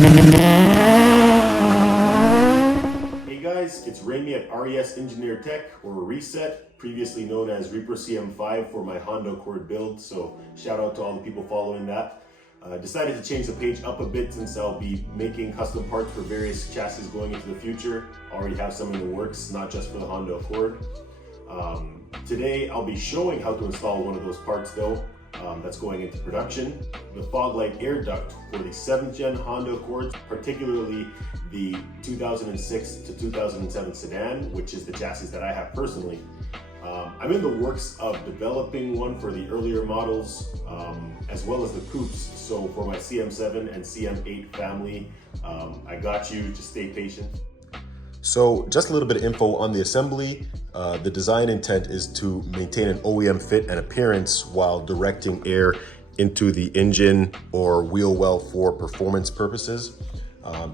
Hey guys, it's Remy at RES Engineer Tech, or Reset, previously known as Reaper CM5 for my Honda Accord build, so shout out to all the people following that. Decided to change the page up a bit since I'll be making custom parts for various chassis going into the future. Already have some in the works, not just for the Honda Accord. Today I'll be showing how to install one of those parts though, that's going into production. The fog light air duct for the 7th gen Honda Accords, particularly the 2006 to 2007 Sedan, which is the chassis that I have personally. I'm in the works of developing one for the earlier models, as well as the coupes. So for my CM7 and CM8 family, I got you, just stay patient. So just a little bit of info on the assembly. The design intent is to maintain an OEM fit and appearance while directing air into the engine or wheel well for performance purposes.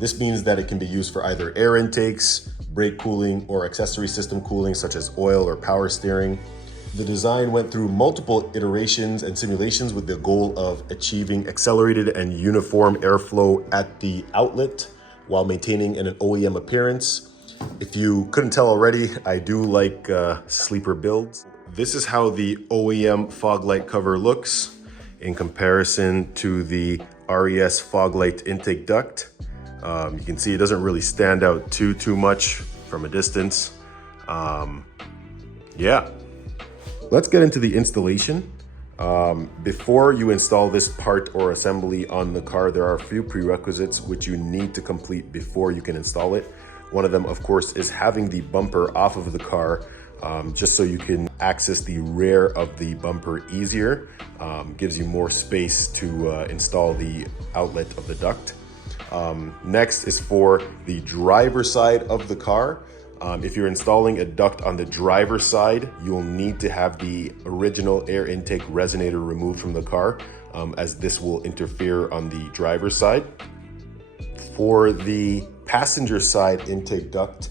This means that it can be used for either air intakes, brake cooling, or accessory system cooling such as oil or power steering. The design went through multiple iterations and simulations with the goal of achieving accelerated and uniform airflow at the outlet while maintaining an OEM appearance. If you couldn't tell already, I do like sleeper builds. This is how the OEM fog light cover looks in comparison to the RES fog light intake duct. You can see it doesn't really stand out too much from a distance. Yeah, let's get into the installation. Before you install this part or assembly on the car, there are a few prerequisites which you need to complete before you can install it. One of them, of course, is having the bumper off of the car, just so you can access the rear of the bumper easier. Gives you more space to install the outlet of the duct. Next is for the driver's side of the car. If you're installing a duct on the driver's side, you'll need to have the original air intake resonator removed from the car, as this will interfere on the driver's side. For the passenger side intake duct,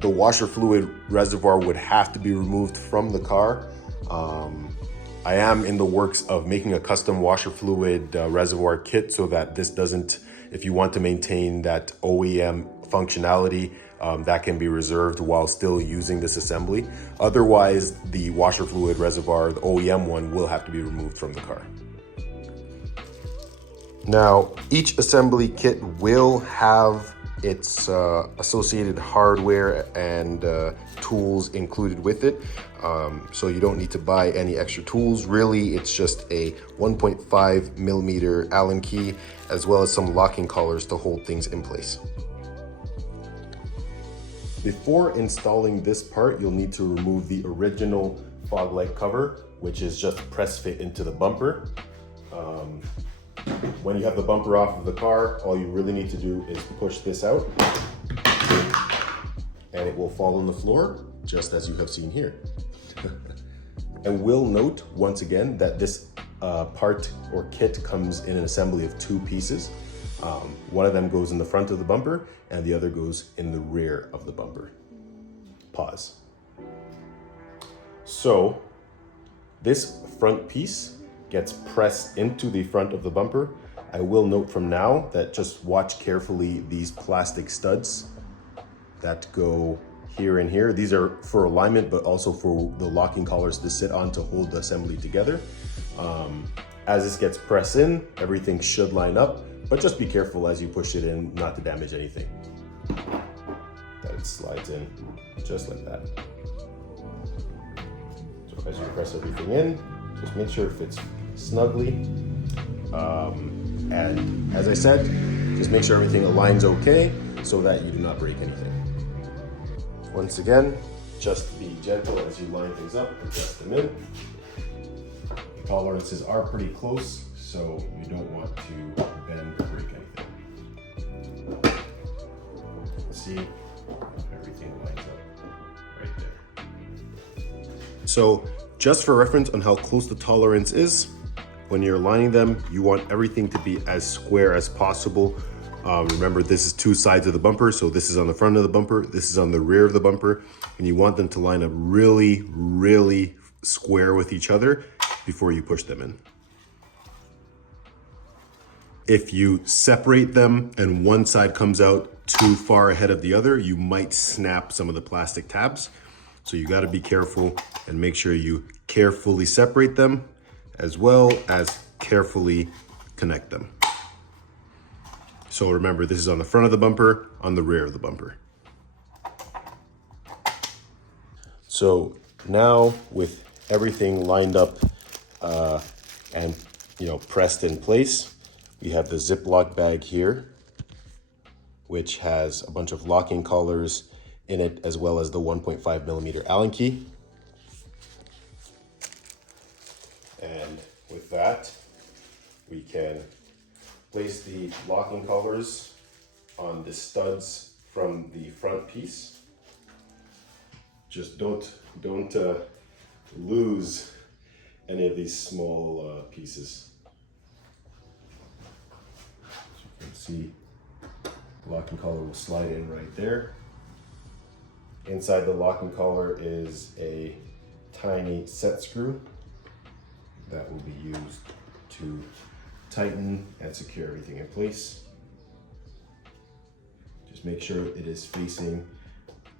the washer fluid reservoir would have to be removed from the car. I am in the works of making a custom washer fluid reservoir kit so that this doesn't, if you want to maintain that OEM functionality, that can be reserved while still using this assembly. Otherwise, the washer fluid reservoir, the OEM one, will have to be removed from the car. Now, each assembly kit will have its associated hardware and tools included with it. So you don't need to buy any extra tools. Really, it's just a 1.5 millimeter Allen key, as well as some locking collars to hold things in place. Before installing this part, you'll need to remove the original fog light cover, which is just press fit into the bumper. When you have the bumper off of the car, all you really need to do is push this out and it will fall on the floor, just as you have seen here. I will note once again that this part or kit comes in an assembly of 2 pieces. One of them goes in the front of the bumper and the other goes in the rear of the bumper. Pause. So this front piece gets pressed into the front of the bumper. I will note from now that just watch carefully these plastic studs that go here and here. These are for alignment, but also for the locking collars to sit on to hold the assembly together. As this gets pressed in, everything should line up, but just be careful as you push it in not to damage anything. That it slides in just like that. So as you press everything in, just make sure it fits snugly. And as I said, just make sure everything aligns okay so that you do not break anything. Once again, just be gentle as you line things up, adjust them in. The tolerances are pretty close, so you don't want to bend or break anything. See, everything lines up right there. So just for reference on how close the tolerance is, when you're aligning them, you want everything to be as square as possible. Remember, this is 2 sides of the bumper, so this is on the front of the bumper, this is on the rear of the bumper, and you want them to line up really square with each other before you push them in. If you separate them and one side comes out too far ahead of the other, you might snap some of the plastic tabs. So you got to be careful and make sure you carefully separate them as well as carefully connect them. So remember, this is on the front of the bumper, on the rear of the bumper. So now with everything lined up and pressed in place, we have the Ziploc bag here, which has a bunch of locking collars in it, as well as the 1.5 millimeter Allen key. And with that, we can place the locking collars on the studs from the front piece. Just don't lose any of these small pieces. As you can see, the locking collar will slide in right there. Inside the locking collar is a tiny set screw that will be used to tighten and secure everything in place. Just make sure it is facing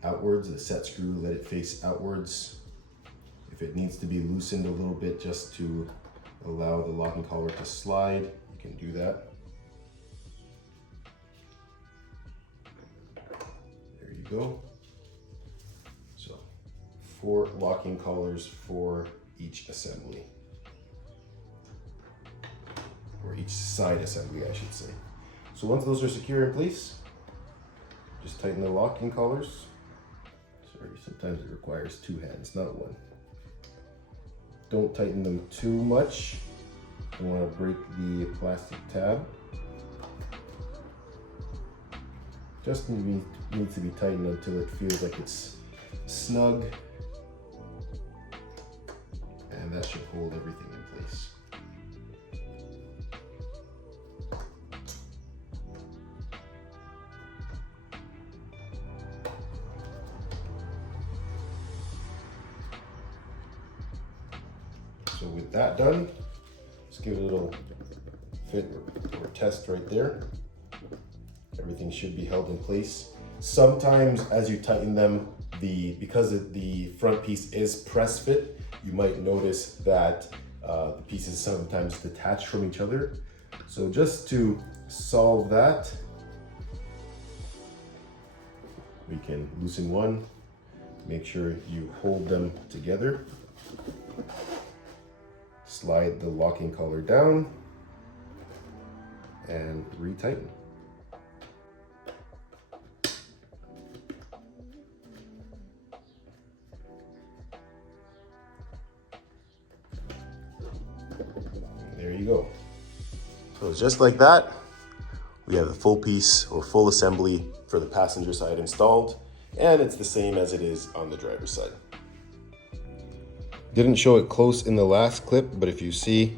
outwards, the set screw, let it face outwards. If it needs to be loosened a little bit just to allow the locking collar to slide, you can do that. There you go. So 4 locking collars for each assembly. Or each side assembly, I should say. So once those are secure in place, just tighten the locking collars. Sorry, sometimes it requires 2 hands, not 1. Don't tighten them too much. Don't want to break the plastic tab. Just needs to be tightened until it feels like it's snug. And that should hold everything in place. So with that done, let's give it a little fit or test right there. Everything should be held in place. Sometimes as you tighten them, because the front piece is press fit, you might notice that the pieces sometimes detach from each other. So just to solve that, we can loosen one, make sure you hold them together. Slide the locking collar down and retighten. There you go. So just like that, we have the full piece or full assembly for the passenger side installed, and it's the same as it is on the driver's side. Didn't show it close in the last clip, but if you see,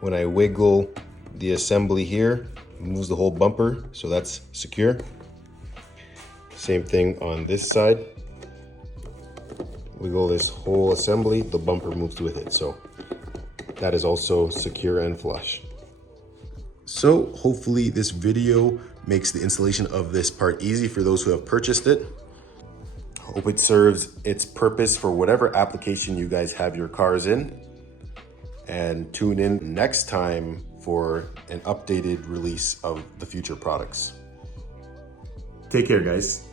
when I wiggle the assembly here, it moves the whole bumper, so that's secure. Same thing on this side. Wiggle this whole assembly, the bumper moves with it, so that is also secure and flush. So hopefully this video makes the installation of this part easy for those who have purchased it. Hope it serves its purpose for whatever application you guys have your cars in. And tune in next time for an updated release of the future products. Take care, guys.